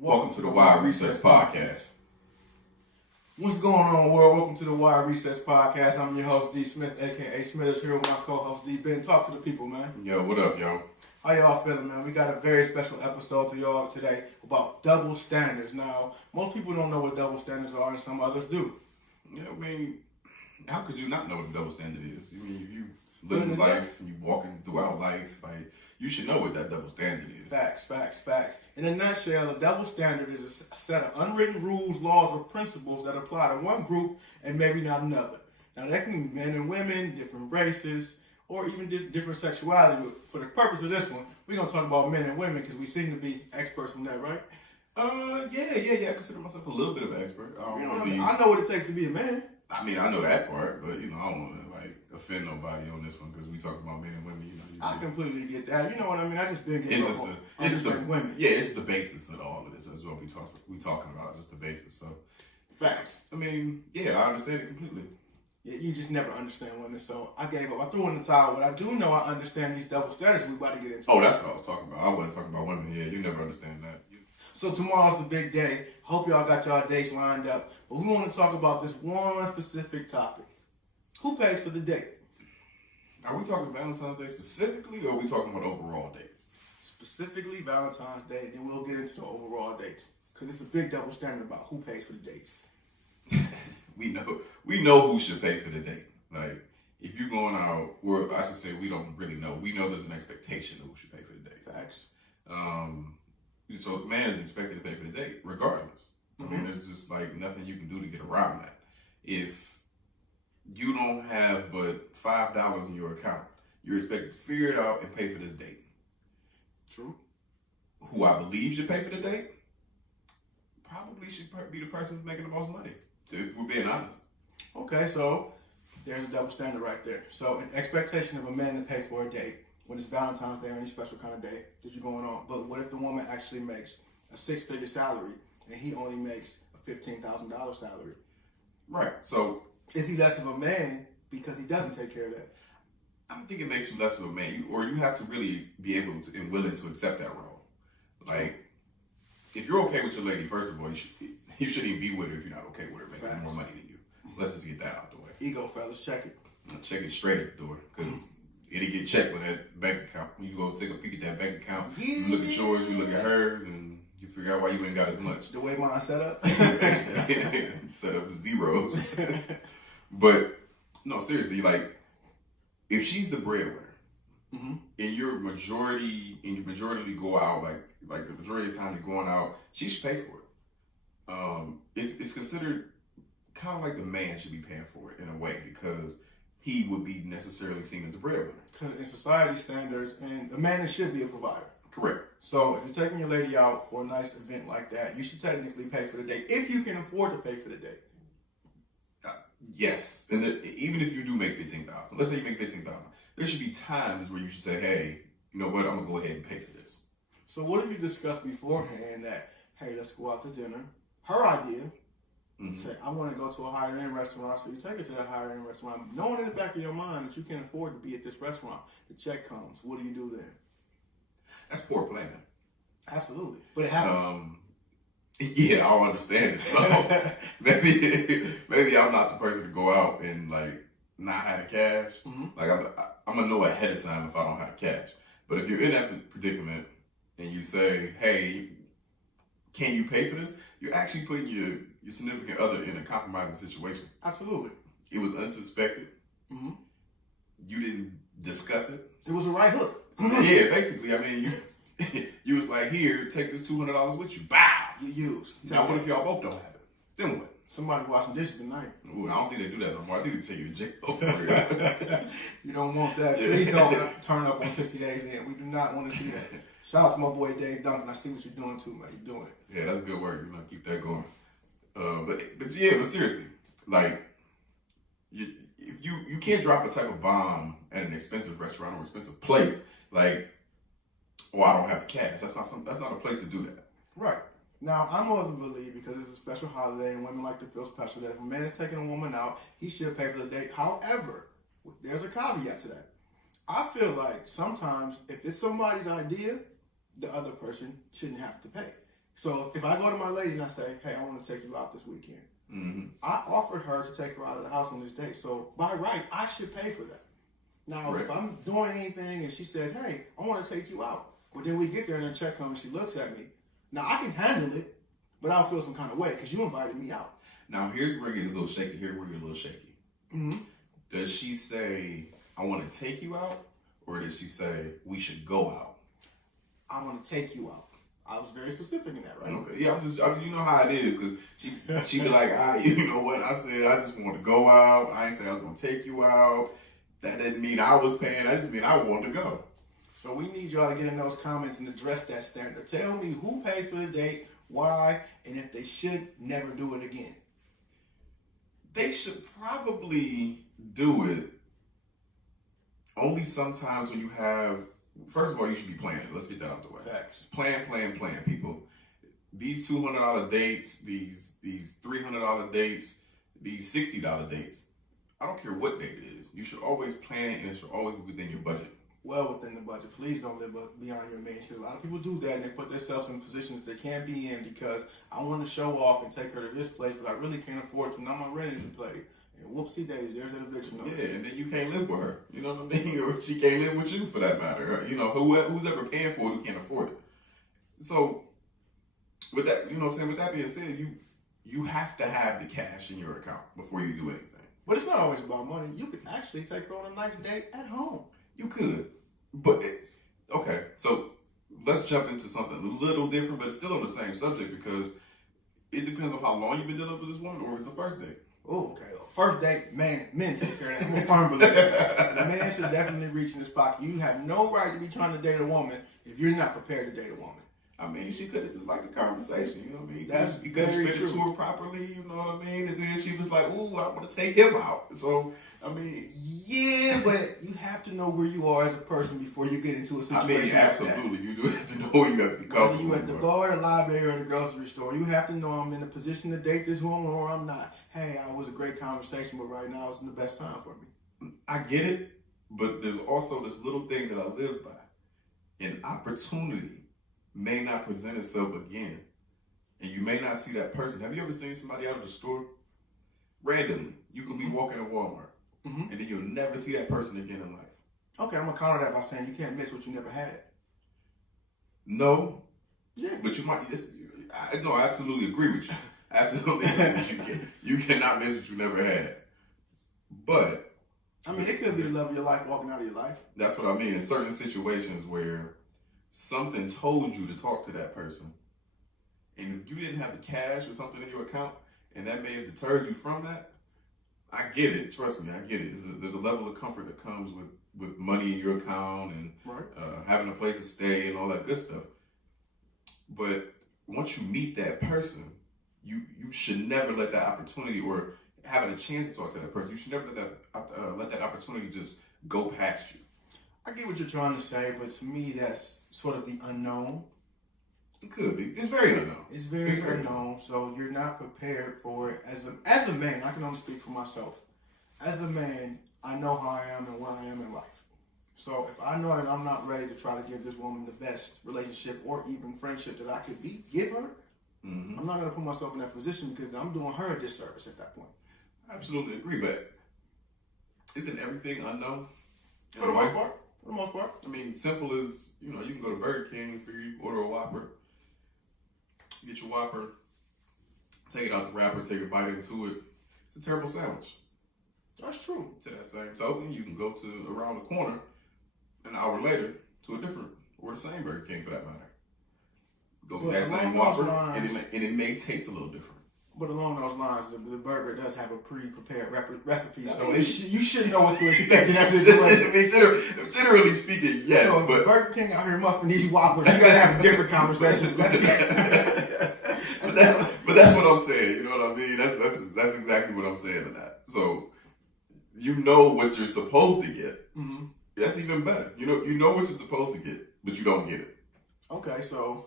Welcome to the Wild Recess Podcast. What's going on, world? Welcome to the Wild Recess Podcast. I'm your host, D. Smith, a.k.a. Smithers, here with my co-host, D. Ben. Talk to the people, man. Yo, what up, yo? How y'all feeling, man? We got a very special episode to y'all today about double standards. Now, most people don't know what double standards are, and some others do. Yeah, I mean, how could you not know what the double standard is? I mean, if you living life and you walking throughout life, like, you should know what that double standard is. Facts. In a nutshell, a double standard is a set of unwritten rules, laws, or principles that apply to one group and maybe not another. Now, that can be men and women, different races, or even different sexuality. But for the purpose of this one, we're going to talk about men and women because we seem to be experts on that, right? Yeah. I consider myself a little bit of an expert. I know what it takes to be a man. I mean, I know that part, but, I don't want to, offend nobody on this one because we talk about men and women, I completely get that. You know what I mean? I just been getting women. Yeah, it's the basis of all of this. That's what we talking about, just the basis. So, facts. I mean, yeah, I understand it completely. Yeah, you just never understand women, so I gave up. I threw in the towel, but I do know I understand these double standards we about to get into. Oh, that's what I was talking about. I wasn't talking about women. Yeah, you never understand that. So tomorrow's the big day. Hope y'all got y'all dates lined up. But we want to talk about this one specific topic. Who pays for the date? Are we talking Valentine's Day specifically, or are we talking about overall dates? Specifically Valentine's Day, then we'll get into the overall dates. Because it's a big double standard about who pays for the dates. We know who should pay for the date. Like, if you're going out, or I should say we don't really know. We know there's an expectation of who should pay for the date. Facts. So the man is expected to pay for the date, regardless. I mean, there's just nothing you can do to get around that. If you don't have but $5 in your account, you're expected to figure it out and pay for this date. True. Who I believe should pay for the date probably should be the person who's making the most money, if we're being honest. Okay, so there's a double standard right there. So an expectation of a man to pay for a date when it's Valentine's Day or any special kind of day that you're going on. But what if the woman actually makes a six-figure salary and he only makes a $15,000 salary? Right. So is he less of a man because he doesn't take care of that? I don't think it makes you less of a man. You have to really be able to and willing to accept that role. Like, if you're okay with your lady, first of all, you shouldn't even be with her if you're not okay with her making more money than you. Let's just get that out the way. Ego, fellas, check it. Check it straight at the door, because it'll get checked with that bank account. When you go take a peek at that bank account, you look at yours, you look at hers, and you figure out why you ain't got as much. The way mine's set up? Set up zeros. But, no, seriously, if she's the breadwinner, and you majority go out, like the majority of the time you're going out, she should pay for it. It's considered kind of like the man should be paying for it in a way, because he would be necessarily seen as the breadwinner. Because in society standards, and a man should be a provider. Correct. So if you're taking your lady out for a nice event like that, you should technically pay for the date, if you can afford to pay for the date. Yes, and even if you do make $15,000, let's say you make $15,000, there should be times where you should say, "Hey, you know what? I'm gonna go ahead and pay for this." So what if you discussed beforehand that, "Hey, let's go out to dinner." Her idea. Say, "I want to go to a higher end restaurant," so you take her to that higher end restaurant, knowing in the back of your mind that you can't afford to be at this restaurant. The check comes. What do you do then? That's poor planning. Absolutely, but it happens. Yeah, I'll understand it. So maybe I'm not the person to go out and not have the cash. I'm gonna know ahead of time if I don't have cash. But if you're in that predicament and you say, "Hey, can you pay for this?" You're actually putting your significant other in a compromising situation. Absolutely. It was unsuspected. You didn't discuss it. It was a right hook. Yeah, basically. I mean, you was like, "Here, take this $200 with you." Bow. You used. Now, what if y'all both don't have it? Then what? Somebody washing dishes tonight. Ooh, I don't think they do that no more. I think they take you to jail for it. You don't want that. Please don't turn up on 60 Days In. We do not want to see that. Shout out to my boy Dave Duncan. I see what you're doing too, man. You're doing it. Yeah, that's good work. Keep that going. But seriously, you can't drop a type of bomb at an expensive restaurant or expensive place. I don't have the cash. That's not a place to do that. Right. Now, I'm of the belief, because it's a special holiday and women like to feel special, that if a man is taking a woman out, he should pay for the date. However, there's a caveat to that. I feel like sometimes if it's somebody's idea, the other person shouldn't have to pay. So if I go to my lady and I say, hey, I want to take you out this weekend, I offered her to take her out of the house on this date. So by right, I should pay for that. Now, if I'm doing anything and she says, hey, I want to take you out, but then we get there and the check comes and she looks at me, now I can handle it, but I'll feel some kind of way because you invited me out. Now, here's where it gets a little shaky. Does she say, I want to take you out? Or does she say, we should go out? I want to take you out. I was very specific in that, right? Okay, yeah, you know how it is, because she be like, you know what, I said I just want to go out. I ain't say I was going to take you out. That didn't mean I was paying. That just mean I wanted to go. So we need y'all to get in those comments and address that standard. Tell me who paid for the date, why, and if they should never do it again. They should probably do it only sometimes when you have, first of all, you should be planning. Let's get that out the way. Facts. Plan, people. These $200 dates, these $300 dates, these $60 dates, I don't care what date it is. You should always plan and it should always be within your budget. Well within the budget. Please don't live beyond your means. A lot of people do that and they put themselves in positions they can't be in because I want to show off and take her to this place, but I really can't afford to. Now I'm ready to play. And whoopsie daisy, there's an eviction notice. Yeah, and then you can't live with her. You know what I mean? Or she can't live with you for that matter. You know, who's ever paying for it who can't afford it. So, with that, you know what I'm saying? With that being said, you have to have the cash in your account before you do anything. But it's not always about money. You could actually take her on a nice date at home. You could. But, okay, so let's jump into something a little different, but still on the same subject because it depends on how long you've been dealing with this woman or it's the first date. Oh, okay. First date, men take care of that. I'm a firm believer. The man should definitely reach in his pocket. You have no right to be trying to date a woman if you're not prepared to date a woman. I mean, she could have just liked the conversation, you know what I mean? That's you could have spent it to her properly, you know what I mean? And then she was like, ooh, I want to take him out. So, I mean... Yeah, but you have to know where you are as a person before you get into a situation I mean, absolutely. You do have to know where you have to be comfortable. Whether you at the bar, the library, or the grocery store, you have to know I'm in a position to date this woman or I'm not. Hey, it was a great conversation, but right now it's the best time for me. I get it, but there's also this little thing that I live by. An opportunity may not present itself again, and you may not see that person. Have you ever seen somebody out of the store? Randomly, you could be walking at Walmart, and then you'll never see that person again in life. Okay, I'm going to counter that by saying you can't miss what you never had. No. Yeah. But you might, no, I absolutely agree with you. Absolutely agree with you. You cannot miss what you never had. But. I mean, it could be the love of your life walking out of your life. That's what I mean. In certain situations where something told you to talk to that person, and if you didn't have the cash or something in your account, and that may have deterred you from that, I get it. Trust me, I get it. There's a level of comfort that comes with money in your account and having a place to stay and all that good stuff. But once you meet that person, you should never let that opportunity or having a chance to talk to that person, you should never let that opportunity just go past you. I get what you're trying to say, but to me, that's sort of the unknown. It could be. It's very unknown. It's very unknown, so you're not prepared for it. As a man, I can only speak for myself. As a man, I know how I am and where I am in life. So if I know that I'm not ready to try to give this woman the best relationship or even friendship that I could give her, I'm not going to put myself in that position because I'm doing her a disservice at that point. I absolutely agree, but isn't everything unknown? For the most part. For the most part. I mean, simple as, you can go to Burger King, figure you order a Whopper, get your Whopper, take it out the wrapper, take a bite into it. It's a terrible sandwich. That's true. To that same token, you can go to around the corner an hour later to a different, or the same Burger King for that matter. Go get that same Whopper, and it may taste a little different. But along those lines, the burger does have a pre-prepared recipe, so you should know what to expect in that situation. Generally speaking, yes. So but Burger King out here muffing these Whoppers, you gotta have a different conversation. But that's what I'm saying. You know what I mean? That's exactly what I'm saying in that. So you know what you're supposed to get. Mm-hmm. That's even better. You know what you're supposed to get, but you don't get it. Okay, so.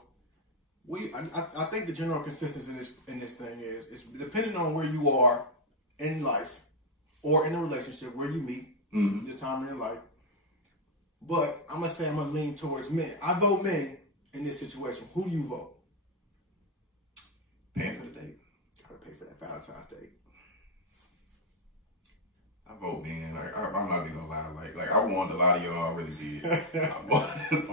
I think the general consistency in this thing is it's depending on where you are in life or in a relationship where you meet your time in your life. But I'm gonna lean towards men. I vote men in this situation. Who do you vote? Oh man, like I'm not even gonna lie. Like I wanted a lot of y'all. I really did. I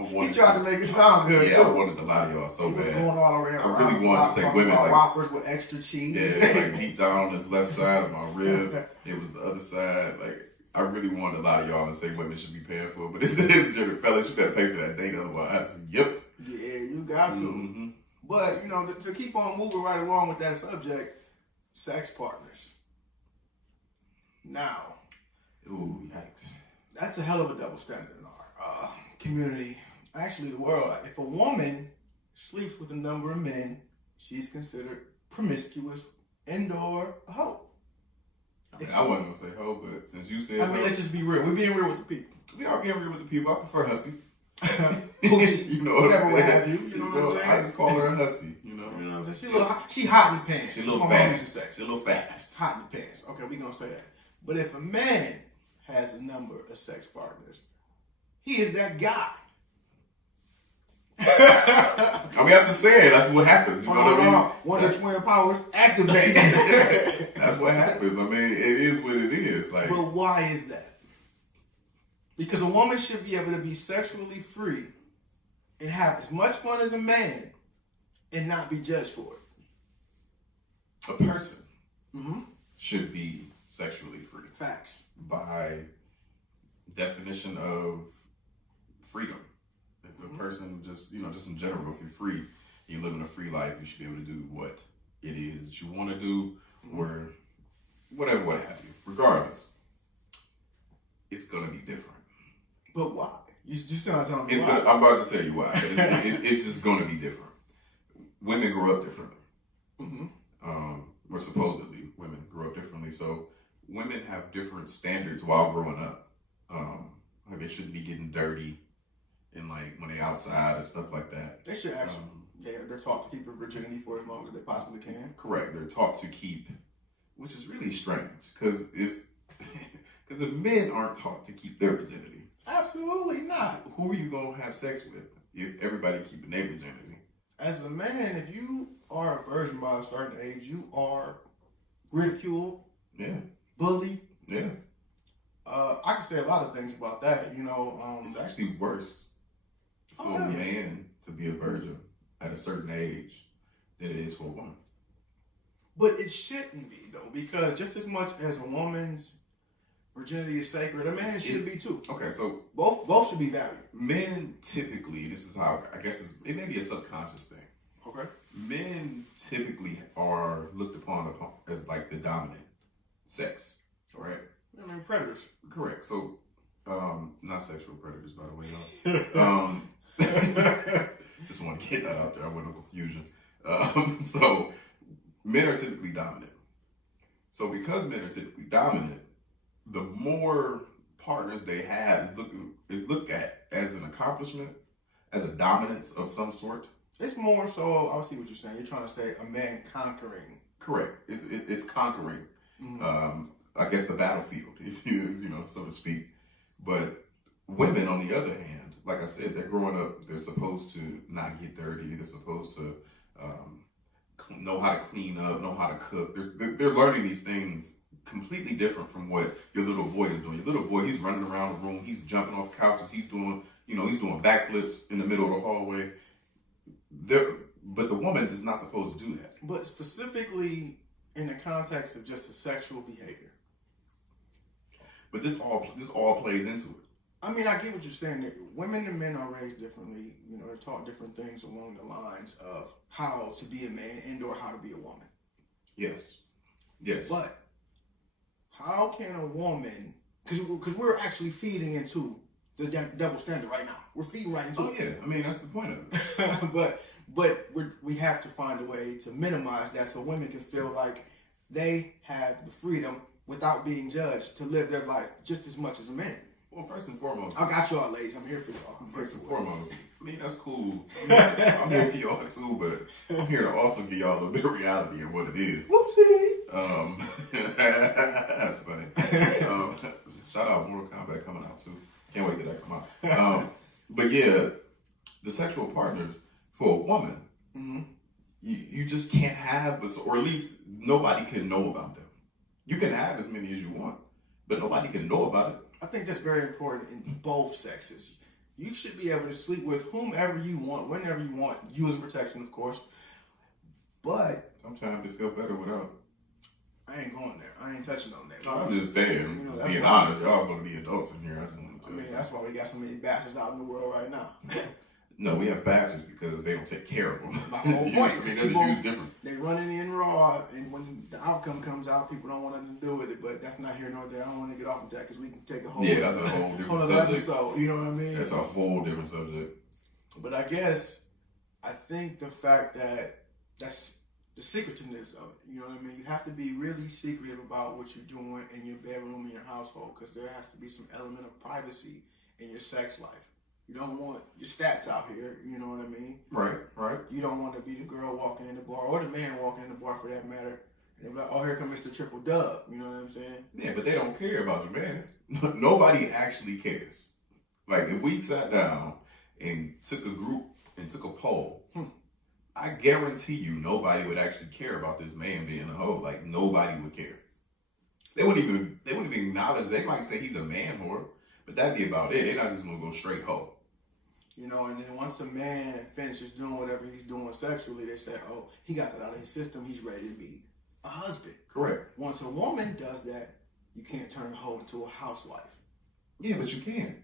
wanted He tried to make it sound good. Yeah, too. I wanted a lot of y'all so He was bad. going all around. I really wanted to say women like Whoppers with extra cheese. Yeah, like deep down on this left side of my rib, it was the other side. Like I really wanted a lot of y'all to say women should be paying for it, but it's gender fellas. You better pay for that date, otherwise. Yep. Yeah, you got to. Mm-hmm. But you know, to keep on moving right along with that subject, sex partners. Now, ooh, yikes. That's a hell of a double standard in our community. Actually, the world. If a woman sleeps with a number of men, she's considered promiscuous and/or a hoe. I mean, I wasn't gonna say hoe, but since you said, I mean, let's just be real. We're being real with the people. We are being real with the people. I prefer hussy. You know what whatever I'm what saying? have you. You know what I'm saying? I just call her a hussy. You know what I'm saying? She hot in the pants. She a little fast. She a little fast. Hot in the pants. Okay, we gonna say that. But if a man has a number of sex partners, he is that guy. I mean, I'm just saying, that's what happens. You know what I mean? When the twin powers activate. That's what happens. I mean, it is what it is. Like, but why is that? Because a woman should be able to be sexually free and have as much fun as a man and not be judged for it. A person should be sexually free. Facts. By definition of freedom. If a person just in general, if you're free, you're living a free life, you should be able to do what it is that you want to do or whatever, what have you. Regardless, it's going to be different. But why? You still not telling me why. I'm about to tell you why. It's just going to be different. Women grow up differently. Or supposedly women grow up differently. So women have different standards while growing up. Like they shouldn't be getting dirty and like when they're outside and stuff like that. They should actually. They're taught to keep their virginity for as long as they possibly can. Correct. They're taught to keep, which is really strange because if men aren't taught to keep their virginity, absolutely not. Who are you gonna have sex with if everybody keeping their virginity? As a man, if you are a virgin by a certain age, you are ridiculed, bullied. Yeah. I can say a lot of things about that. You know, it's actually worse for a man to be a virgin at a certain age than it is for a woman. But it shouldn't be though, because just as much as a woman's virginity is sacred, a man should be too. Okay, so both should be valued. Men typically, this is how I guess it may be a subconscious thing. Okay. Men typically are looked upon as like the dominant sex, right? I mean, predators. Correct. So, not sexual predators, by the way, y'all. Just want to get that out there. I want no confusion. So, men are typically dominant. So, because men are typically dominant, the more partners they have is looked at as an accomplishment, as a dominance of some sort. It's more so. I see what you're saying. You're trying to say a man conquering. Correct. It's conquering. I guess the battlefield, if you so to speak. But women, on the other hand, like I said, they're growing up. They're supposed to not get dirty. They're supposed to know how to clean up, know how to cook. They're learning these things completely different from what your little boy is doing. Your little boy, he's running around the room. He's jumping off couches. He's doing backflips in the middle of the hallway. But the woman is not supposed to do that. But specifically in the context of just a sexual behavior. But this all plays into it. I mean, I get what you're saying. That women and men are raised differently. You know, they're taught different things along the lines of how to be a man and/or how to be a woman. Yes. But how can a woman? Because we're actually feeding into the double standard right now. We're feeding right into it. Oh yeah, I mean that's the point of it. but we have to find a way to minimize that so women can feel like they have the freedom without being judged to live their life just as much as a man. Well, first and foremost, I got y'all, ladies. I'm here for y'all. First and foremost, I mean that's cool. I'm here for y'all too, but I'm here to also give y'all a little bit of reality of what it is. Whoopsie. That's funny. Shout out Mortal Kombat coming out too. Can't wait till that come out. But yeah, the sexual partners for a woman, you just can't have, or at least nobody can know about them. You can have as many as you want, but nobody can know about it. I think that's very important in both sexes. You should be able to sleep with whomever you want, whenever you want, using protection, of course. But sometimes they feel better without. I ain't going there. I ain't touching on that. No, I'm just saying, being honest, y'all gonna be adults in here. I mean, that's why we got so many bastards out in the world right now. No, we have bastards because they don't take care of them. My whole point. I mean, that's a huge difference. They running in raw, and when the outcome comes out, people don't want nothing to do with it. But that's not here nor there. I don't want to get off of that because we can take a whole that's a whole different subject. Episode, you know what I mean? That's a whole different subject. But I guess I think the fact that that's the secretiveness of it. You know what I mean? You have to be really secretive about what you're doing in your bedroom, in your household, because there has to be some element of privacy in your sex life. You don't want your stats out here, you know what I mean? Right. You don't want to be the girl walking in the bar, or the man walking in the bar for that matter, and they're like, oh, here comes Mr. Triple Dub, you know what I'm saying? Yeah, but they don't care about your man. Nobody actually cares. Like, if we sat down and took a group and took a poll, I guarantee you nobody would actually care about this man being a hoe. Like, nobody would care. They wouldn't even acknowledge. They might say he's a man whore, but that'd be about it. They're not just gonna go straight hoe. You know, and then once a man finishes doing whatever he's doing sexually, they say, oh, he got that out of his system, he's ready to be a husband. Correct. Once a woman does that, you can't turn a hoe into a housewife. Yeah, but you can.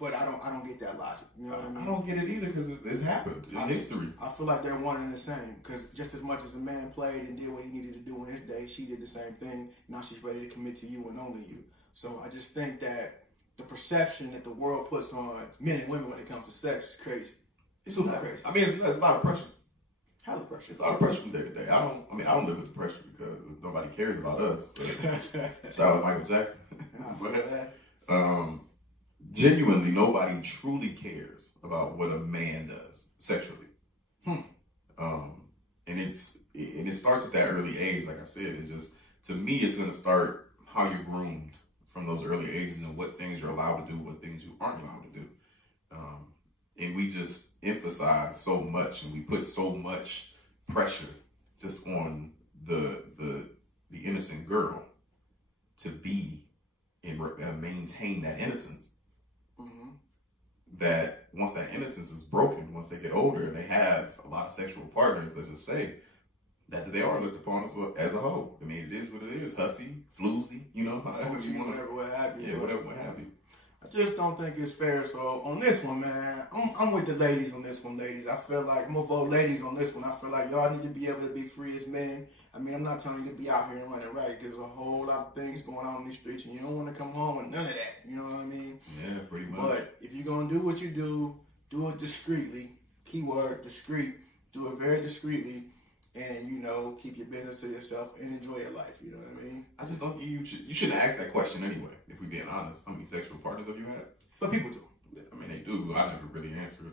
But I don't get that logic. You know what I mean? I don't get it either because it's happened in history. I feel like they're one and the same because just as much as a man played and did what he needed to do in his day, she did the same thing. Now she's ready to commit to you and only you. So I just think that the perception that the world puts on men and women when it comes to sex is crazy. It's super crazy. I mean, it's a lot of pressure. Hell of pressure. It's a lot of pressure from day to day. I don't live with the pressure because nobody cares about us. Shout out Michael Jackson. But, genuinely, nobody truly cares about what a man does sexually. And it starts at that early age. Like I said, it's just, to me, it's going to start how you're groomed from those early ages and what things you're allowed to do, what things you aren't allowed to do. And we just emphasize so much and we put so much pressure just on the innocent girl to be and maintain that innocence. That once that innocence is broken, once they get older and they have a lot of sexual partners, let's just say, that they are looked upon as a hoe. I mean, it is what it is. Hussy, floozy, you know, however you want to. Whatever, what have you. Yeah, whatever, what have you. I just don't think it's fair. So on this one, man, I'm with the ladies on this one, ladies. I feel like I'm going to vote ladies on this one. I feel like y'all need to be able to be free as men. I mean, I'm not telling you to be out here and running ragged. There's a whole lot of things going on in these streets, and you don't want to come home with none of that. You know what I mean? Yeah, pretty much. But if you're going to do what you do it discreetly. Keyword, discreet. Do it very discreetly. And, you know, keep your business to yourself and enjoy your life. You know what I mean? I just don't, you shouldn't ask that question anyway, if we're being honest. How many sexual partners have you had? But people do. I mean, they do. I never really answer it.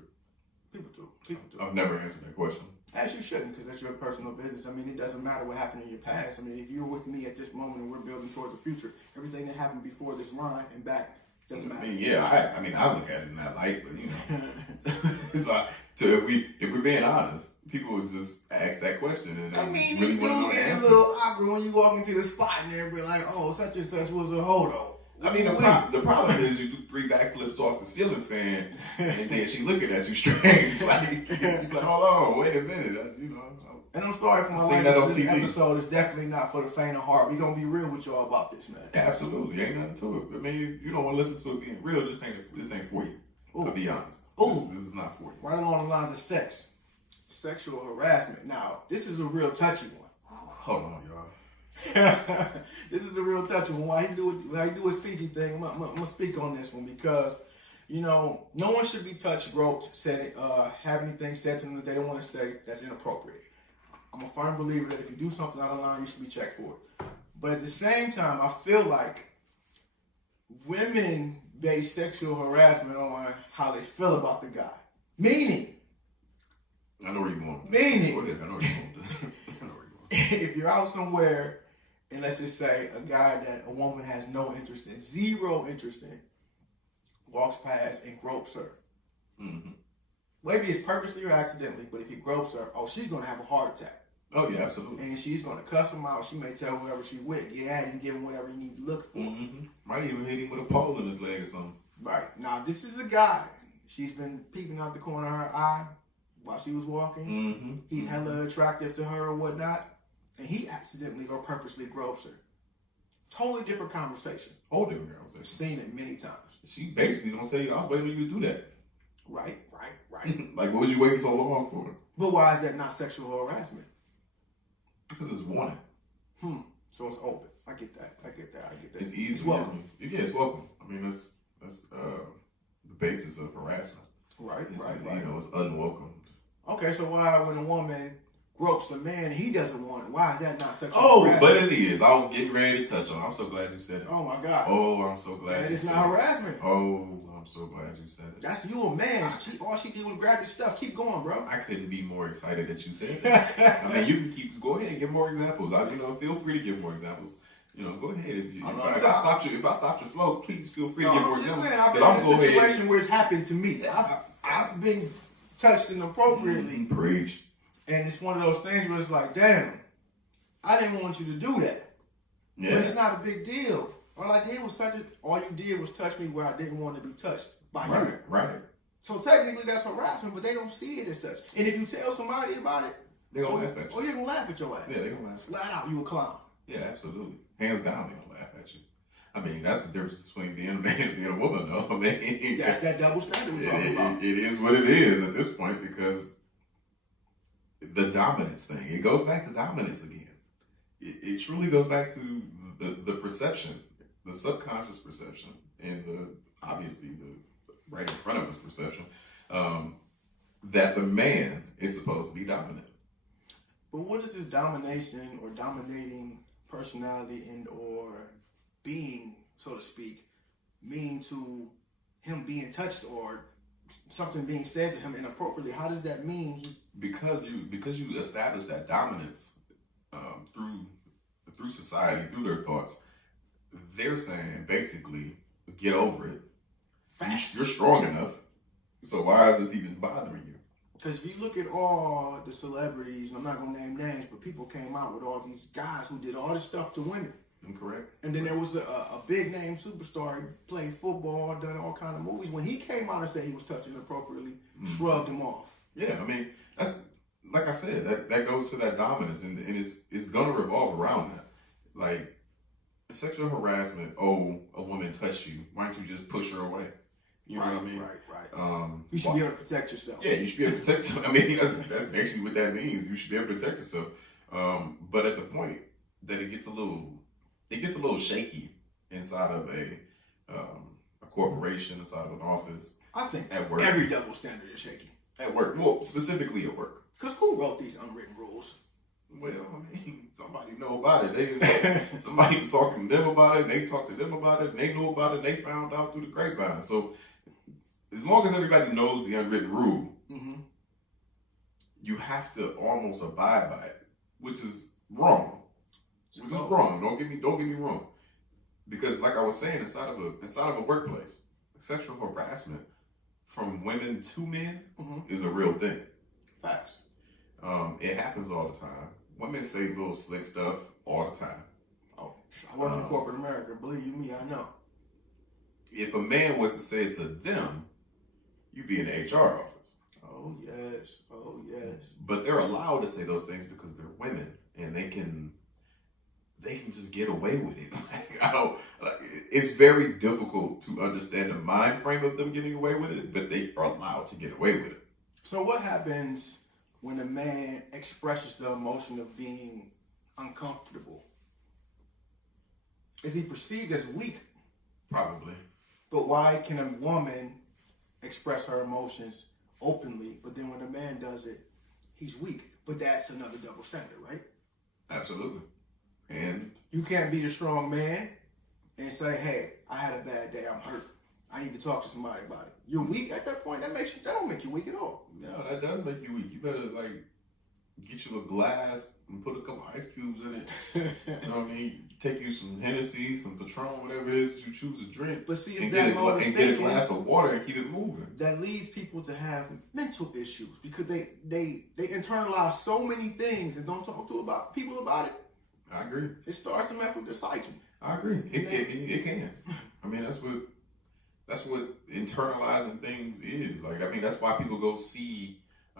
People do. I've never answered that question. As you shouldn't, because that's your personal business. I mean, it doesn't matter what happened in your past. I mean, if you're with me at this moment and we're building towards the future, everything that happened before this line and back doesn't matter. I mean, yeah, I look at it in that light, but you know, it's like, if we're being honest, people would just ask that question and really want to know the answer. A little awkward when you walk into the spot and they're like, "Oh, such and such was a hoe." I mean, the problem is you do 3 backflips off the ceiling fan, and then she looking at you strange, like, hold on, wait a minute, you know. And I'm sorry for my language. This episode is definitely not for the faint of heart. We're gonna be real with y'all about this, man. Absolutely, ain't nothing to it. I mean, if you don't want to listen to it being real, this ain't for you. Ooh. To be honest, this is not for you. Right along the lines of sex, sexual harassment. Now, this is a real touchy one. Hold on, y'all. This is a real touchy one. Why he do his Fiji thing? I'm gonna speak on this one because, you know, no one should be touched, groped, have anything said to them that they don't want to say that's inappropriate. I'm a firm believer that if you do something out of line, you should be checked for it. But at the same time, I feel like women base sexual harassment on how they feel about the guy. Meaning, I know where you're going. Meaning, I know where you're going. If you're out somewhere, and let's just say a guy that a woman has no interest in, zero interest in, walks past and gropes her. Mm-hmm. Maybe it's purposely or accidentally, but if he gropes her, oh, she's going to have a heart attack. Oh yeah, absolutely. And she's going to cuss him out. She may tell whoever she with, get at him, give him whatever you need to look for. Mm-hmm. Might even hit him with a pole in his leg or something. Right. Now, this is a guy. She's been peeping out the corner of her eye while she was walking. Mm-hmm. He's hella attractive to her or whatnot. And he accidentally or purposely gropes her. Totally different conversation. Whole different conversation. I've seen it many times. She basically don't tell you, I was waiting for you to do that. Right. Like, what was you waiting so long for? But why is that not sexual harassment? Because it's wanted. So it's open. I get that. It's easy. It's welcome. Yeah, it's welcome. I mean, that's the basis of harassment. Right. You know, it's unwelcomed. Okay, so why when a woman gropes a man, he doesn't want it? Why is that not sexual harassment? But it is. I was getting ready to touch on it. I'm so glad you said it. Oh my God. Oh, I'm so glad That you is said not it. harassment. Oh, I'm so glad you said it. That's you a man. All she did was grab your stuff. Keep going, bro. I couldn't be more excited that you said that. I mean, you can go ahead and give more examples. Feel free to give more examples. Go ahead. If I stopped your flow, please feel free to give more I'm just examples. saying, I've been in a situation where it's happened to me. I've been touched inappropriately. Preach. And it's one of those things where it's like, damn, I didn't want you to do that. Yeah. But it's not a big deal. All you did was touch me where I didn't want to be touched by you. Right. So technically that's harassment, but they don't see it as such. And if you tell somebody about it, They're going to laugh at you. Oh, you're going to laugh at your ass. Yeah, they're going to laugh. Flat out, you a clown. Yeah, absolutely. Hands down, they're going to laugh at you. I mean, that's the difference between being a man and being a woman, though. I mean, that's that double standard we're talking about. It is what it is at this point because the dominance thing, it goes back to dominance again. It truly goes back to the perception, the subconscious perception, and obviously the right in front of us perception, that the man is supposed to be dominant. But what is this domination or dominating personality and or being, so to speak, mean to him being touched or something being said to him inappropriately? How does that mean? Because you establish that dominance through society, through their thoughts, they're saying basically, get over it. Facts. You're strong enough, so why is this even bothering you? Because if you look at all the celebrities, and I'm not going to name names, but people came out with all these guys who did all this stuff to women. Incorrect. And then there was a big name superstar, he played football, done all kind of movies. When he came out and said he was touching appropriately, shrugged him off. Yeah, I mean, that's like I said, that goes to that dominance, and it's gonna revolve around that. Like sexual harassment. Oh, a woman touched you. Why don't you just push her away? You know what I mean? Right. You should be able to protect yourself. Yeah, you should be able to protect yourself. I mean, that's actually what that means. You should be able to protect yourself. But at the point that it gets a little shaky inside of a corporation, inside of an office. I think at work, every double standard is shaky. At work, well, specifically at work. Because who wrote these unwritten rules? Well, I mean, somebody know about it. Somebody was talking to them about it, and they talked to them about it, and they knew about it, and they found out through the grapevine. So, as long as everybody knows the unwritten rule, you have to almost abide by it, which is wrong. Don't get me wrong. Because, like I was saying, inside of a workplace, sexual harassment from women to men is a real thing. Facts. It happens all the time. Women say little slick stuff all the time. Oh, I work in corporate America. Believe you me, I know. If a man was to say it to them, you'd be in the HR office. Oh yes. But they're allowed to say those things because they're women, and they can just get away with it. It's very difficult to understand the mind frame of them getting away with it, but they are allowed to get away with it. So what happens when a man expresses the emotion of being uncomfortable? Is he perceived as weak? Probably. But why can a woman express her emotions openly, but then when a man does it, he's weak? But that's another double standard, right? Absolutely. And you can't be the strong man and say, hey, I had a bad day, I'm hurt, I need to talk to somebody about it. You're weak at that point. That don't make you weak at all. No, that does make you weak. You better Get you a glass and put a couple ice cubes in it. You know what I mean? Take you some Hennessy, some Patron, whatever it is that you choose to drink. But see, it's and that mode of get a thinking glass of water and keep it moving. that leads people to have mental issues because they internalize so many things and don't talk to people about it. I agree. It starts to mess with their psyche. I agree. It can. I mean, that's what internalizing things is. Like, I mean, that's why people go see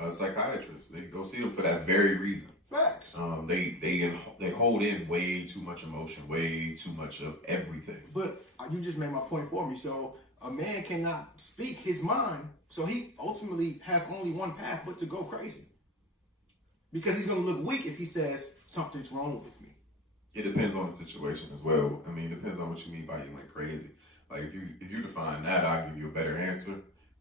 psychiatrists. They go see them for that very reason. Facts. They hold in way too much emotion, way too much of everything. But you just made my point for me. So a man cannot speak his mind. So he ultimately has only one path, but to go crazy. Because he's going to look weak if he says something's wrong with me. It depends on the situation as well. I mean, it depends on what you mean by you went crazy. Like if you define that, I'll give you a better answer.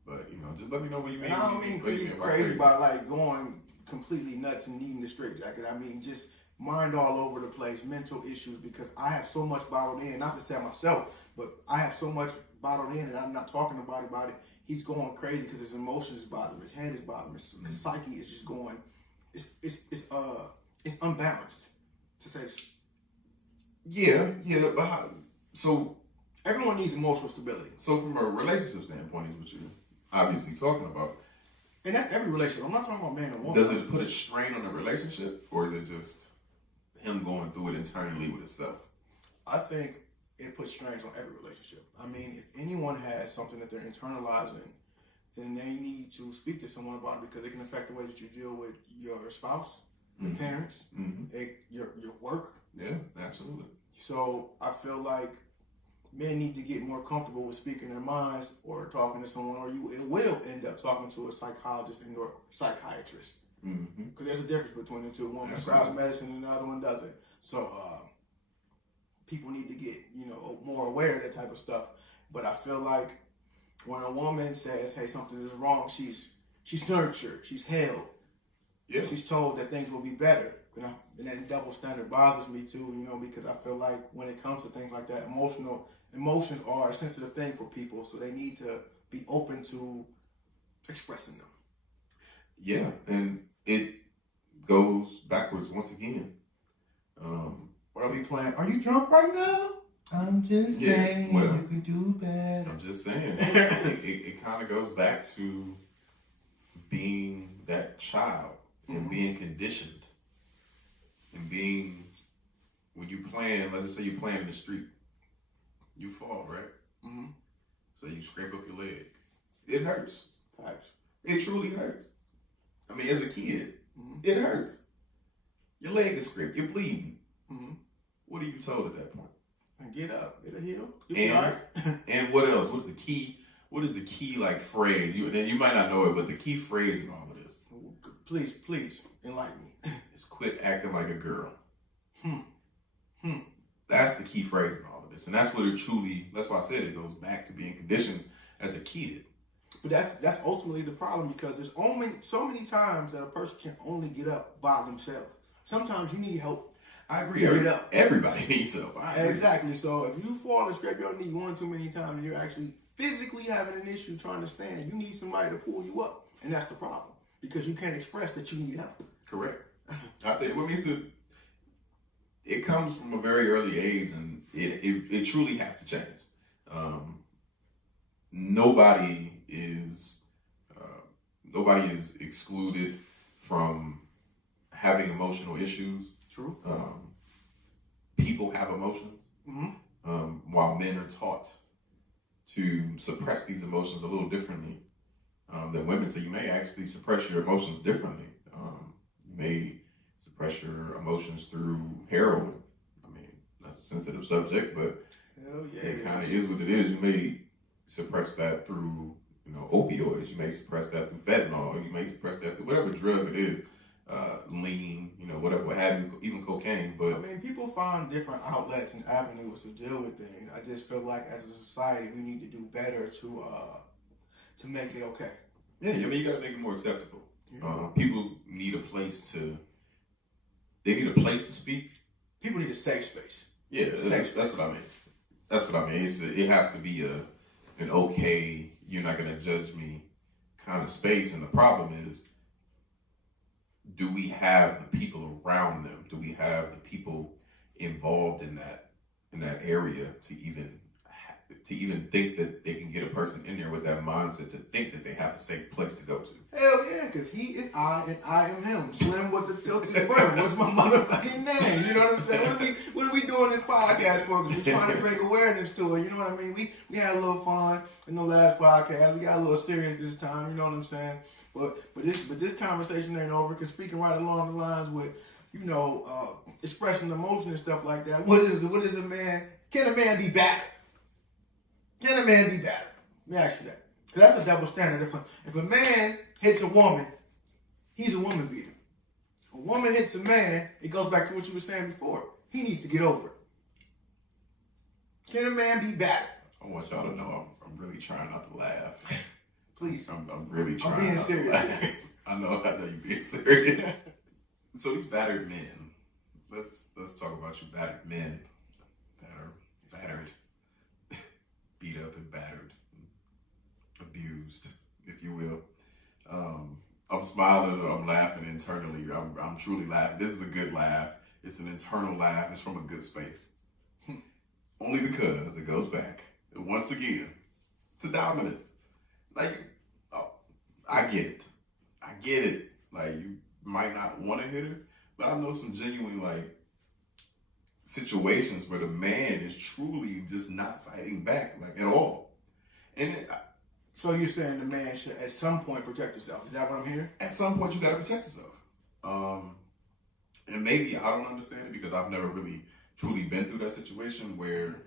But just let me know what you mean. And I don't mean crazy by like going completely nuts and needing the straitjacket. I mean just mind all over the place, mental issues, because I have so much bottled in. Not to say myself, but I have so much bottled in, and I'm not talking about it. He's going crazy because his emotions bother him, his head is bothering him, his psyche is just going. It's unbalanced, to say this. Yeah, but so everyone needs emotional stability. So from a relationship standpoint, is what you're obviously talking about. And that's every relationship. I'm not talking about man and woman. Does it put a strain on the relationship, or is it just him going through it internally with himself? I think it puts strains on every relationship. I mean, if anyone has something that they're internalizing, then they need to speak to someone about it because it can affect the way that you deal with your spouse, your parents, your work. Yeah, absolutely. So I feel like men need to get more comfortable with speaking their minds or talking to someone, or it will end up talking to a psychologist and or psychiatrist. Because there's a difference between the two. One prescribes medicine and the other one doesn't. So people need to get more aware of that type of stuff. But I feel like when a woman says, "Hey, something is wrong," she's nurtured, she's held. Yeah. She's told that things will be better. And that double standard bothers me too, because I feel like when it comes to things like that, emotions are a sensitive thing for people, so they need to be open to expressing them. Yeah, and it goes backwards once again. What are we playing? Are you drunk right now? I'm just saying you could do better. I'm just saying. it kind of goes back to being that child and being conditioned. And being, when you playing, let's just say you're playing in the street, you fall, right? So you scrape up your leg. It hurts. Facts. It truly hurts. I mean, as a kid, it hurts. Your leg is scraped. You're bleeding. What are you told at that point? And get up. Get a heal. And what else? What is the key like phrase? You might not know it, but the key phrase in all of this. Please enlighten me. Is quit acting like a girl. That's the key phrase in all of this. And that's what that's why I said it goes back to being conditioned as a kid. But that's ultimately the problem, because there's only so many times that a person can only get up by themselves. Sometimes you need help. I agree. Everybody needs help. Exactly. So if you fall and scrape your knee one too many times and you're actually physically having an issue trying to stand, you need somebody to pull you up. And that's the problem, because you can't express that you need help. Correct. I think what means it comes from a very early age, and it truly has to change. Nobody is excluded from having emotional issues. True. People have emotions, while men are taught to suppress these emotions a little differently than women. So you may actually suppress your emotions differently. You may suppress your emotions through heroin. I mean, that's a sensitive subject, but it kind of is what it is. You may suppress that through, opioids. You may suppress that through fentanyl. You may suppress that through whatever drug it is, lean, whatever, what have you, even cocaine. But I mean, people find different outlets and avenues to deal with things. I just feel like as a society, we need to do better to make it okay. Yeah, I mean, you got to make it more acceptable. People need a place to. They need a place to speak. People need a safe space. Yeah, that's what I mean. That's what I mean. It has to be an okay, you're not going to judge me kind of space. And the problem is do we have the people around them? Do we have the people involved in that area to even think that they can get a person in there with that mindset to think that they have a safe place to go to? Hell yeah, because he is I and I am him. Slim with the tilted bird. What's my motherfucking name? You know what I'm saying? What are we doing this podcast for? Because we're trying to bring awareness to it. You know what I mean? We had a little fun in the last podcast. We got a little serious this time. You know what I'm saying? But this conversation ain't over. Because speaking right along the lines with, expressing emotion and stuff like that. What is a man? Can a man be bad? Can a man be bad? Let me ask you that. Because that's a double standard. If a man hits a woman, he's a woman beater. If a woman hits a man, it goes back to what you were saying before. He needs to get over it. Can a man be bad? I want y'all to know I'm really trying not to laugh. Please. I'm really trying. I'm being not serious. To laugh. I know you're being serious. So these battered men. Let's talk about you battered men that are battered, beat up and battered, abused, if you will. I'm smiling, I'm laughing internally. I'm truly laughing. This is a good laugh. It's an internal laugh. It's from a good space. Only because it goes back, once again, to dominance. Like, I get it. Like, you might not want to hit her, but I know some genuine, situations where the man is truly just not fighting back, at all. And so you're saying the man should, at some point, protect himself. Is that what I'm hearing? At some point, you got to protect yourself. And maybe I don't understand it because I've never really truly been through that situation where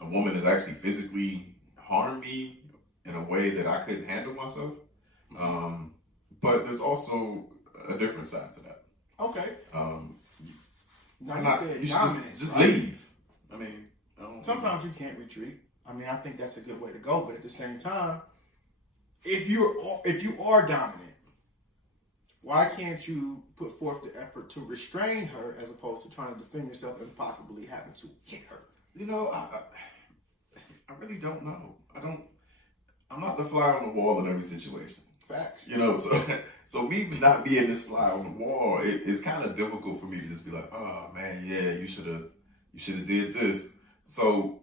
a woman has actually physically harmed me in a way that I couldn't handle myself. But there's also a different side to that. Okay. You should just leave. I mean, sometimes you can't retreat. I mean, I think that's a good way to go. But at the same time, if you are dominant, why can't you put forth the effort to restrain her as opposed to trying to defend yourself and possibly having to hit her? I really don't know. I'm not the fly on the wall in every situation. Facts. So me not being this fly on the wall, it's kind of difficult for me to just be like, oh man, yeah, you should have did this. So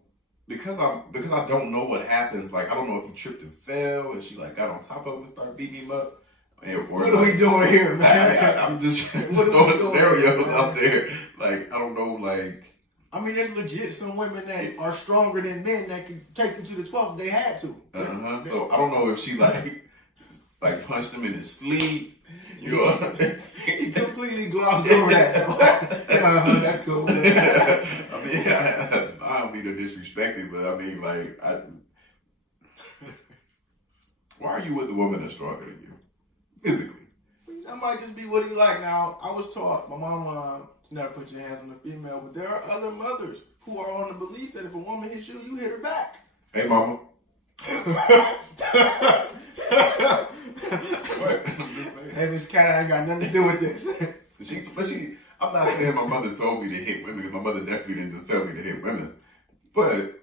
because I don't know what happens, I don't know if he tripped and fell, and she got on top of him and started beating him up. What are we doing here, man? I'm just throwing scenarios out there. I don't know, I mean, there's legit some women that are stronger than men that can take them to the 12th if they had to. So I don't know if she punched him in his sleep. He completely glossed over that. That's cool. I mean, I don't mean to disrespect it, but I mean, why are you with a woman that's stronger than you physically? That might just be what he like. Now, I was taught, my mom to never put your hands on a female, but there are other mothers who are on the belief that if a woman hits you, you hit her back. Hey, mama. What? I'm just saying. Hey, Miss Cat, I ain't got nothing to do with this. I'm not saying my mother told me to hit women, because my mother definitely didn't just tell me to hit women. But,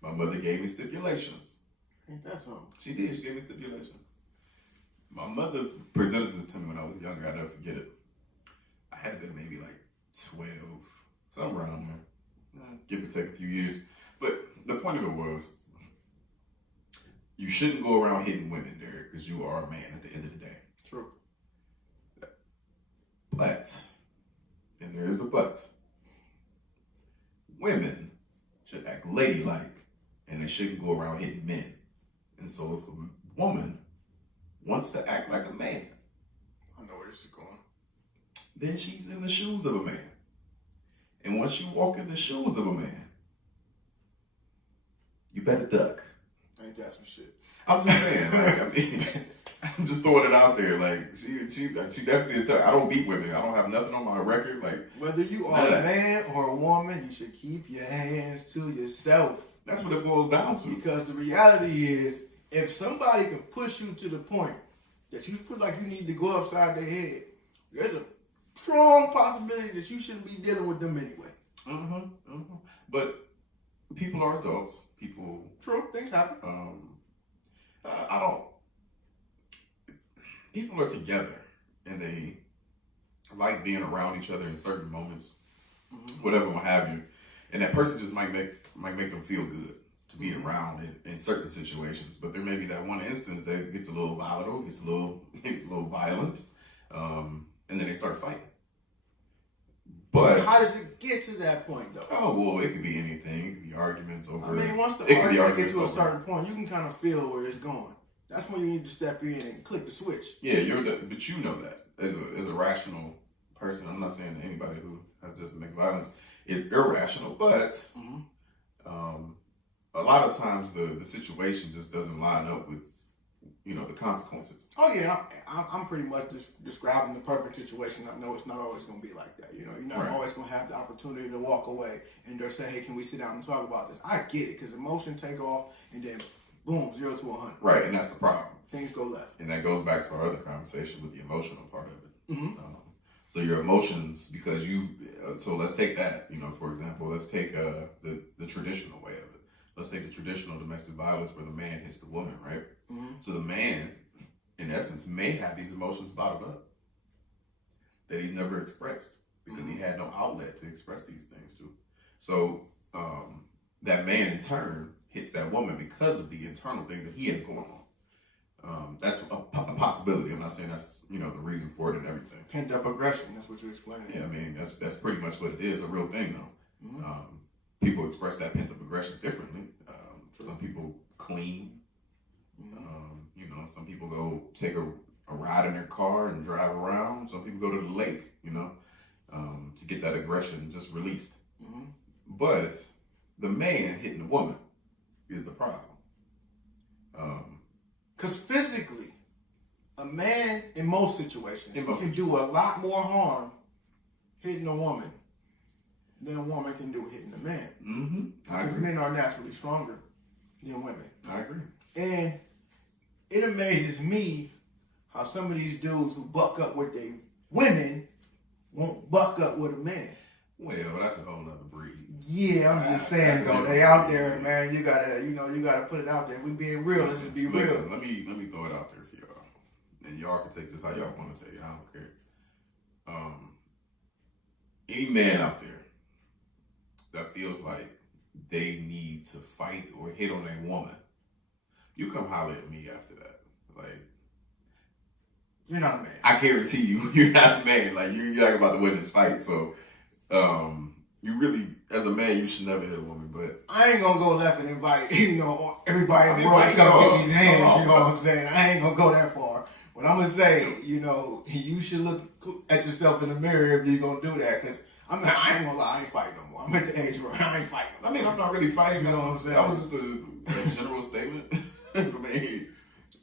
my mother gave me stipulations. Ain't that something? She did. She gave me stipulations. My mother presented this to me when I was younger. I'll never forget it. I had been maybe 12, somewhere around there. Give or take a few years. But the point of it was, you shouldn't go around hitting women, Derek, because you are a man at the end of the day. True. But, and there is a but, women should act ladylike, and they shouldn't go around hitting men. And so if a woman wants to act like a man, I know where this is going, then she's in the shoes of a man. And once you walk in the shoes of a man, you better duck. Ain't that some shit? I'm just saying, I'm just throwing it out there. She definitely tell. I don't beat women. I don't have nothing on my record. Whether you are a man or a woman, you should keep your hands to yourself. That's what it boils down to. Because the reality is, if somebody can push you to the point that you feel like you need to go upside their head, there's a strong possibility that you shouldn't be dealing with them anyway. But people are adults. True, things happen. people are together and they like being around each other in certain moments, whatever, what have you, and that person just might make them feel good to be around in certain situations. But there may be that one instance that gets a little volatile, gets a little violent, and then they start fighting. But how does it get to that point, though? Oh, well, it could be anything. It could be arguments over. I mean, once the it could be argument arguments gets to a over. certain point, you can kind of feel where it's going. That's when you need to step in and click the switch. Yeah, but you know that as a rational person. I'm not saying that anybody who has domestic violence is irrational, but a lot of times the situation just doesn't line up with the consequences. Oh yeah, I'm pretty much just describing the perfect situation. I know it's not always going to be like that. You're not always going to have the opportunity to walk away and just say, "Hey, can we sit down and talk about this?" I get it, because emotion take off and then boom, 0 to 100. Right, and that's the problem. Things go left, and that goes back to our other conversation with the emotional part of it. So your emotions, because so let's take that. For example, let's take the traditional way of it. Let's take the traditional domestic violence where the man hits the woman, right? So the man, in essence, may have these emotions bottled up that he's never expressed because he had no outlet to express these things to. So that man, in turn, hits that woman because of the internal things that he has going on. That's a possibility. I'm not saying that's the reason for it and everything. Pent up aggression. That's what you're explaining. Yeah, I mean that's pretty much what it is. A real thing, though. People express that pent up aggression differently. Some people clean. Some people go take a ride in their car and drive around. Some people go to the lake, to get that aggression just released. But the man hitting the woman is the problem. Because physically, a man in most situations can do a lot more harm hitting a woman than a woman can do hitting a man. Because men are naturally stronger than women. I agree. And it amazes me how some of these dudes who buck up with their women won't buck up with a man. Well, that's a whole nother breed. Yeah, I'm just saying though, they out there, man. You gotta put it out there. We being real, let's just be real. Listen, let me throw it out there for y'all, and y'all can take this how y'all want to take it. I don't care. Any man out there that feels like they need to fight or hit on a woman, you come holler at me after that. Like, you're not a man. I guarantee you're not a man. Like, you're talking about the women's fight. So, you really, as a man, you should never hit a woman. But I ain't gonna go left and invite everybody in the world to come get these hands. You know what I'm saying? I ain't gonna go that far. But I'm gonna say, you should look at yourself in the mirror if you're gonna do that. Because I ain't gonna lie, I ain't fighting no more. I'm at the age where I ain't fighting. I mean, I'm not really fighting. You know what I'm saying? That was just a general statement. I mean,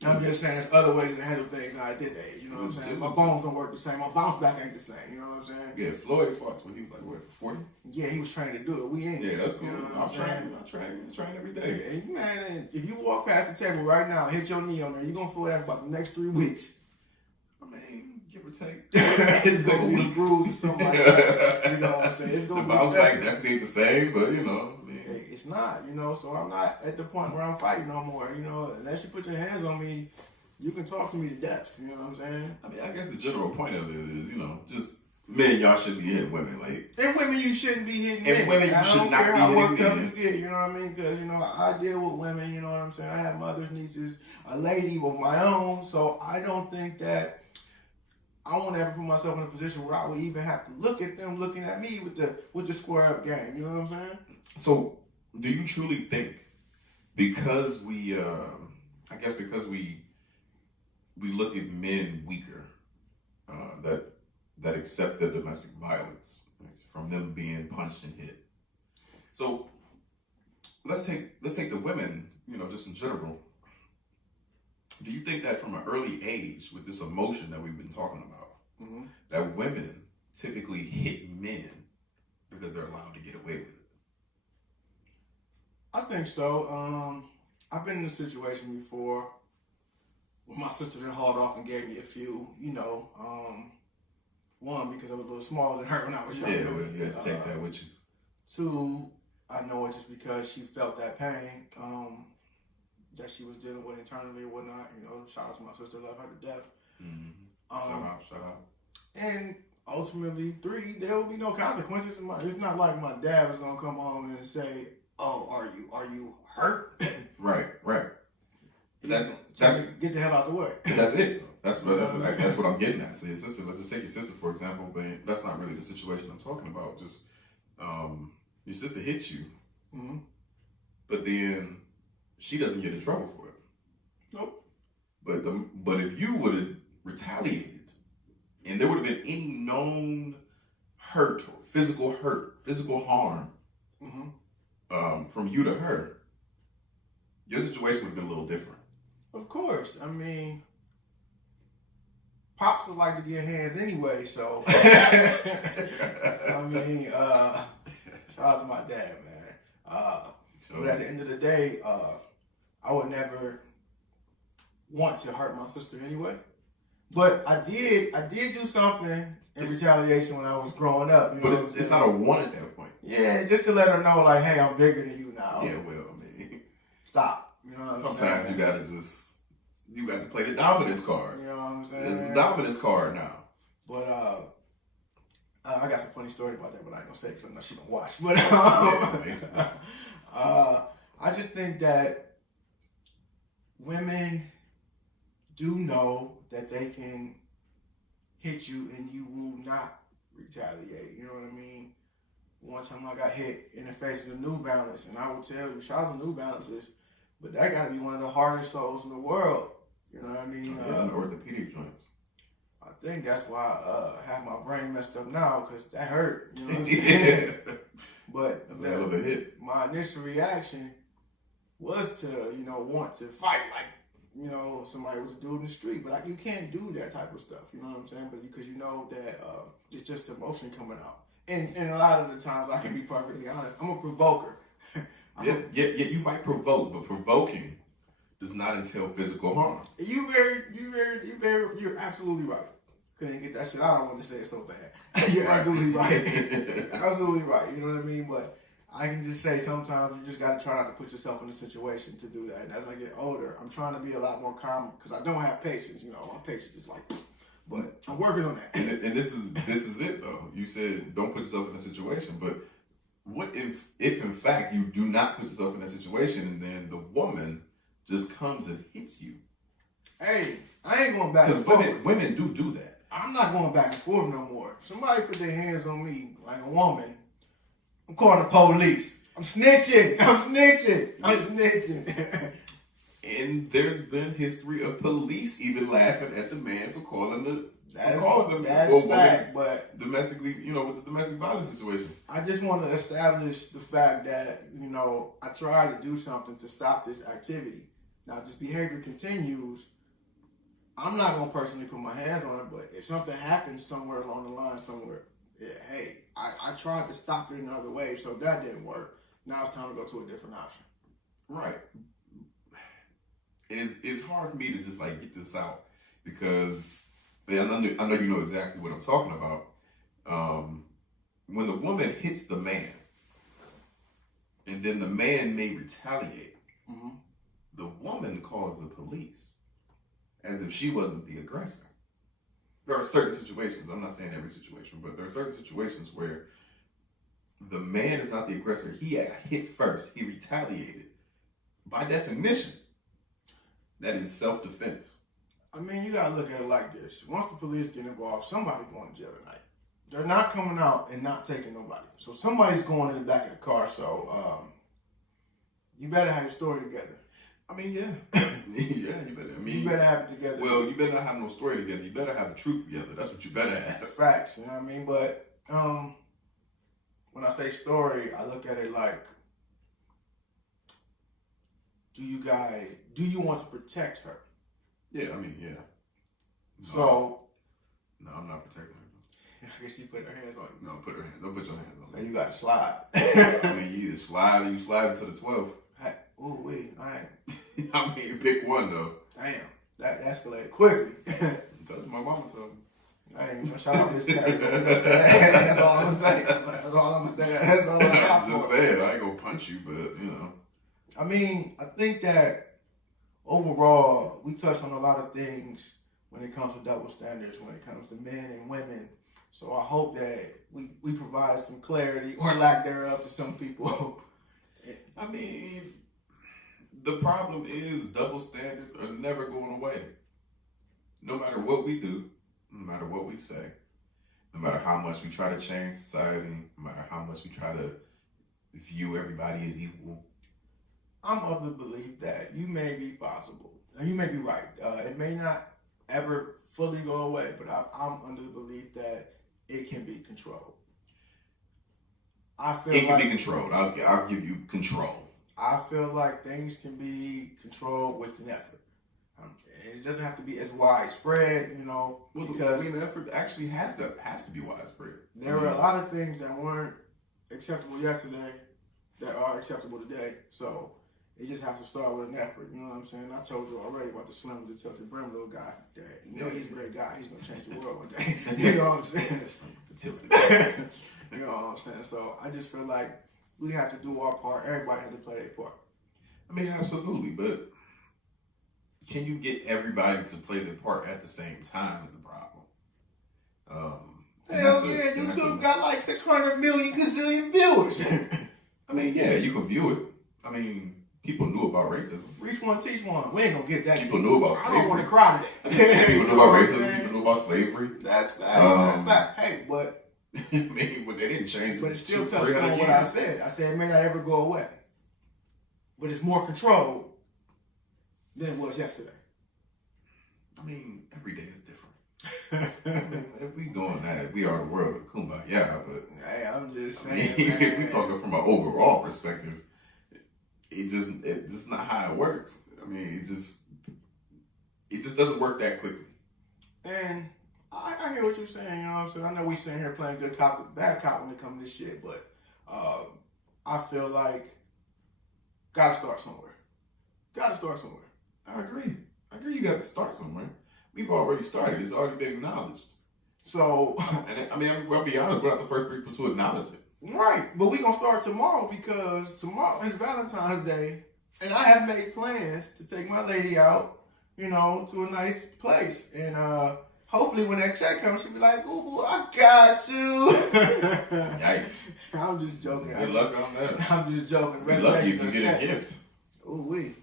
I'm just saying there's other ways to handle things now at this age. You know what I'm saying? My bones don't work the same. My bounce back ain't the same. You know what I'm saying? Yeah, Floyd fought when he was like, what, 40? Yeah, he was trained to do it. We ain't. Yeah, that's cool. You know what I train every day. Yeah, man, if you walk past the table right now and hit your knee on there, you're going to feel that for about the next 3 weeks. I mean, give or take. It's going to be a bruise or something like that. You know what I'm saying? It's going to be bounce back definitely ain't the same, but it's not, so I'm not at the point where I'm fighting no more, unless you put your hands on me, you can talk to me to death, you know what I'm saying? I mean, I guess the general point of it is, just men, y'all shouldn't be hitting women, like. And women, you shouldn't be hitting men. And women, you should not be how worked hitting up men. you get, you know what I mean? Because, I deal with women, you know what I'm saying? I have mothers, nieces, a lady of my own, so I don't think that I won't ever put myself in a position where I would even have to look at them looking at me with the square up game, you know what I'm saying? So, do you truly think because we look at men weaker, that accept the domestic violence, right, from them being punched and hit? So let's take the women, just in general. Do you think that from an early age, with this emotion that we've been talking about, that women typically hit men because they're allowed to get away with it? I think so. I've been in a situation before where my sister then hauled off and gave me a few, one, because I was a little smaller than her when I was younger. Yeah, well, you had to take that with you. Two, I know it just because she felt that pain that she was dealing with internally or whatnot. Shout out to my sister, love her to death. Shout out. And ultimately, 3, there will be no consequences. It's not like my dad was gonna come home and say, "Oh, are you hurt?" Right. That's get the hell out the way. That's it. That's what I'm getting at. So your sister, let's just take your sister for example, but that's not really the situation I'm talking about. Just your sister hits you, but then she doesn't get in trouble for it. Nope. But if you would have retaliated, and there would have been any known hurt, or physical harm, from you to her, your situation would have been a little different. Of course. I mean, Pops would like to get hands anyway, so I mean, shout out to my dad, man. But at the end of the day, I would never want to hurt my sister anyway. But I did do something in retaliation when I was growing up. You know, but it's not a one at that point. Yeah, just to let her know, like, hey, I'm bigger than you now. Yeah, well, I mean, stop. You know what I'm sometimes saying? you got to play the dominance card. You know what I'm saying? It's the dominance card now. But I got some funny story about that, but I ain't gonna say it because I know she gonna watch. But I just think that women do know that they can hit you and you will not retaliate. You know what I mean? One time I got hit in the face with a New Balance, and I will tell you, shout out to New Balances, but that got to be one of the hardest soles in the world. You know what I mean? Orthopedic joints. I think that's why I have my brain messed up now, because that hurt. You know what I'm saying? But that's a hell of a hit. My initial reaction was to, want to fight like, somebody was a dude in the street. But you can't do that type of stuff. You know what I'm saying? But because you know that it's just emotion coming out. And a lot of the times, I can be perfectly honest, I'm a provoker. Yeah, you might provoke, but provoking does not entail physical harm. You're absolutely right. Couldn't get that shit out. I wanted to say it so bad. You're absolutely right. Absolutely right. You know what I mean? But I can just say sometimes you just got to try not to put yourself in a situation to do that. And as I get older, I'm trying to be a lot more calm because I don't have patience. My patience is like, but I'm working on that. And this is it though. You said don't put yourself in a situation, but what if in fact you do not put yourself in that situation and then the woman just comes and hits you? Hey, I ain't going back and forth. Because women do that. I'm not going back and forth no more. If somebody put their hands on me like a woman, I'm calling the police. I'm snitching. And there's been history of police even laughing at the man for calling them that's fact, but domestically, with the domestic violence situation. I just want to establish the fact that, I tried to do something to stop this activity. Now, if this behavior continues, I'm not going to personally put my hands on it, but if something happens somewhere along the line, hey, I tried to stop it in another way, so that didn't work. Now it's time to go to a different option. Right. And it's hard for me to just get this out because I know you know exactly what I'm talking about. When the woman hits the man, and then the man may retaliate, the woman calls the police as if she wasn't the aggressor. There are certain situations, I'm not saying every situation, but there are certain situations where the man is not the aggressor. He hit first. He retaliated. By definition, that is self-defense. I mean, you gotta look at it like this. Once the police get involved, somebody's going to jail tonight. They're not coming out and not taking nobody. So somebody's going in the back of the car. So you better have your story together. I mean, yeah. Yeah, you better. You better have it together. Well, you better not have no story together. You better have the truth together. That's what you better have. Facts, you know what I mean? But when I say story, I look at it like, do you want to protect her? Yeah, I mean, yeah. No, I'm not protecting her. I guess she put her hands on you. No, don't put your hands on me. So you got to slide. I mean, you either slide or you slide into the 12th. Hey, ooh, wait, I ain't. I mean, pick one, though. Damn, that escalated quickly. I told you, my mama told me. I ain't gonna shout out this character. That's all I'm gonna say. That's all I'm gonna say. That's all I'm just saying, I ain't gonna punch you, but, I mean, I think that overall, we touched on a lot of things when it comes to double standards, when it comes to men and women. So I hope that we provide some clarity or lack thereof to some people. I mean, the problem is double standards are never going away. No matter what we do, no matter what we say, no matter how much we try to change society, no matter how much we try to view everybody as equal. I'm of the belief that you may be possible, and you may be right. It may not ever fully go away, but I'm under the belief that it can be controlled. I feel it can be controlled. I'll give you control. I feel like things can be controlled with an effort. And it doesn't have to be as widespread, you know. Well, because the effort actually has to be widespread. There were a lot of things that weren't acceptable yesterday that are acceptable today. So it just has to start with an effort. You know what I'm saying? I told you already about the Slim to Tilted Brim little guy. That, you know, he's a great guy. He's gonna change the world one day. You know what I'm saying? You know what I'm saying? So I just feel like we have to do our part. Everybody has to play their part. I mean, absolutely, but can you get everybody to play their part at the same time is the problem. Hell yeah, YouTube got like 600 million gazillion viewers. I mean, yeah, you can view it. I mean, people knew about racism. Reach one, teach one. We ain't gonna get that. People knew about slavery. I don't want to cry today. People knew about racism. People knew about slavery. That's fact. That's fact. Hey, but I mean, but they didn't change it. But it still touches on what I said. I said it may not ever go away, but it's more controlled than it was yesterday. I mean, every day is different. I mean, if we doing that, we are the world of kumbaya. But hey, I'm just saying. If we talking from an overall perspective, it's just not how it works. I mean, it just doesn't work that quickly. And I hear what you're saying. You know what I'm saying? I know we sitting here playing good cop, bad cop when it comes to this shit, but I feel like gotta start somewhere. Gotta start somewhere. I agree. You got to start somewhere. We've already started. It's already been acknowledged. So, and I mean, I'll be honest, we're not the first people to acknowledge it. Right, but we're going to start tomorrow because tomorrow is Valentine's Day, and I have made plans to take my lady out, you know, to a nice place. And hopefully when that check comes, she'll be like, ooh, I got you. Yikes. I'm just joking. Good luck on that. I'm just joking. Good luck if you get a gift. Ooh, wee.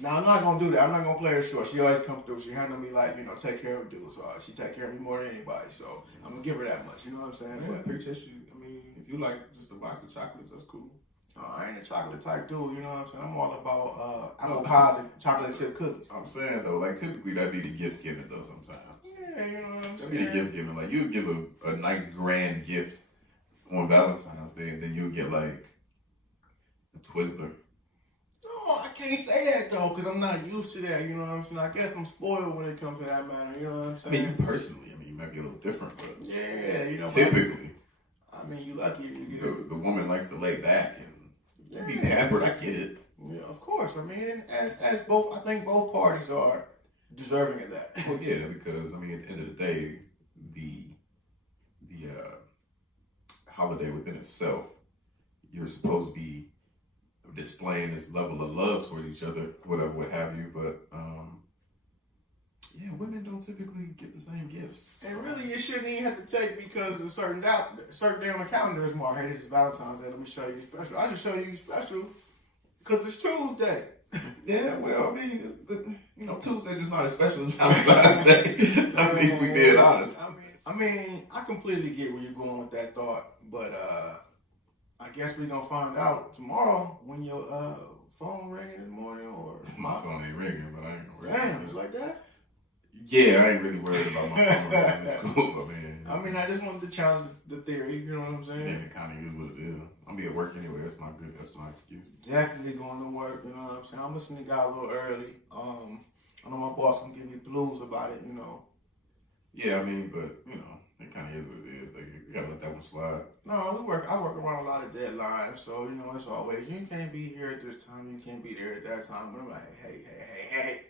Now, I'm not going to do that. I'm not going to play her short. She always comes through. She handle me like, you know, take care of dudes. So she take care of me more than anybody. So I'm going to give her that much. You know what I'm saying? Yeah, but appreciate you. I mean, if you like just a box of chocolates, that's cool. I ain't a chocolate type dude. You know what I'm saying? I'm all about apple pies and chocolate chip cookies. I'm saying, though, like, typically that'd be the gift giving, though, sometimes. Yeah, you know what I'm saying? That'd be the gift giving. Like, you would give a nice, grand gift on Valentine's Day, and then you would get, like, a Twizzler. No, I can't say that though, because I'm not used to that. You know what I'm saying? I guess I'm spoiled when it comes to that matter. You know what I'm saying? I mean, you personally, you might be a little different, but yeah, you know. Typically, I mean, you lucky if you get the woman likes to lay back and be pampered. I get it. Yeah, of course. I mean, as both, I think both parties are deserving of that. Well, yeah, because I mean, at the end of the day, the holiday within itself, you're supposed to be displaying this level of love towards each other, whatever, what have you. But yeah, women don't typically get the same gifts. And really, you shouldn't even have to take because a certain day on the calendar is more. Hey, this is Valentine's Day. Let me show you special. I just show you special because it's Tuesday. Yeah, well, I mean, Tuesday's just not as special as Valentine's Day. I mean, if we being honest. I mean, I completely get where you're going with that thought, but I guess we're gonna find out tomorrow when your phone ringing in the morning or my phone ain't ringing, but I ain't gonna ring. Damn, it's like that? Yeah, I ain't really worried about my phone ringing in school. I just wanted to challenge the theory. You know what I'm saying? Yeah, it kind of is what it is. I'll be at work anyway. That's my excuse. Definitely going to work. You know what I'm saying? I'm listening to God a little early. I know my boss gonna give me blues about it. You know. Yeah, I mean, but it kind of is what it is. Like, you gotta let that one slide. No, I work around a lot of deadlines, so it's always you can't be here at this time, you can't be there at that time. But I'm like, hey,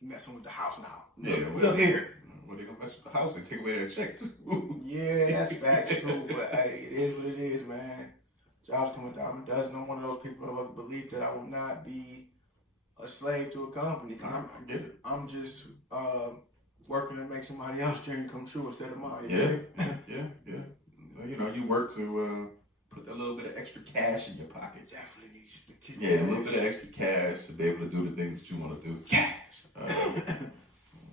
you messing with the house now. Yeah, look here. Well, they gonna mess with the house. They take away their check too. Yeah, that's facts too. But hey, it is what it is, man. Jobs coming down a dozen. I'm one of those people who believe that I will not be a slave to a company. I get it. I'm just working to make somebody else's dream come true instead of mine. Yeah. You know, you work to put a little bit of extra cash in your pocket. Definitely needs to keep a little bit of extra cash to be able to do the things that you want to do. Cash. Was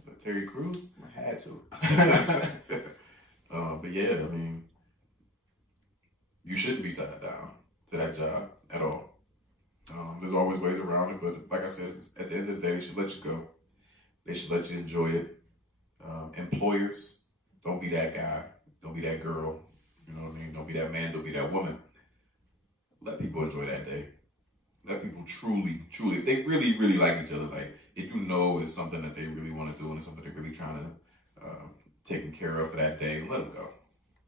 that Terry Crews? I had to. But yeah, I mean, you shouldn't be tied down to that job at all. There's always ways around it, but like I said, at the end of the day, they should let you go. They should let you enjoy it. Employers, don't be that guy. Don't be that girl. You know what I mean? Don't be that man. Don't be that woman. Let people enjoy that day. Let people truly, if they really, really like each other, like if you know it's something that they really want to do and it's something they're really trying to taken care of for that day, let them go.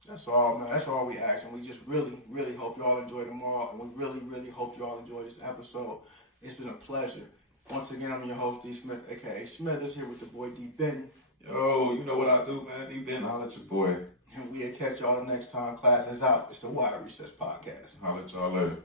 That's all, man. That's all we ask. And we just really, really hope y'all enjoy tomorrow. And we really, really hope y'all enjoy this episode. It's been a pleasure. Once again, I'm your host, D. Smith, a.k.a. Smithers, here with the boy, D. Benton. Yo, you know what I do, man. D. Benton, holla at your boy. And we'll catch y'all the next time. Class is out. It's the Wire Recess Podcast. Holla at y'all later.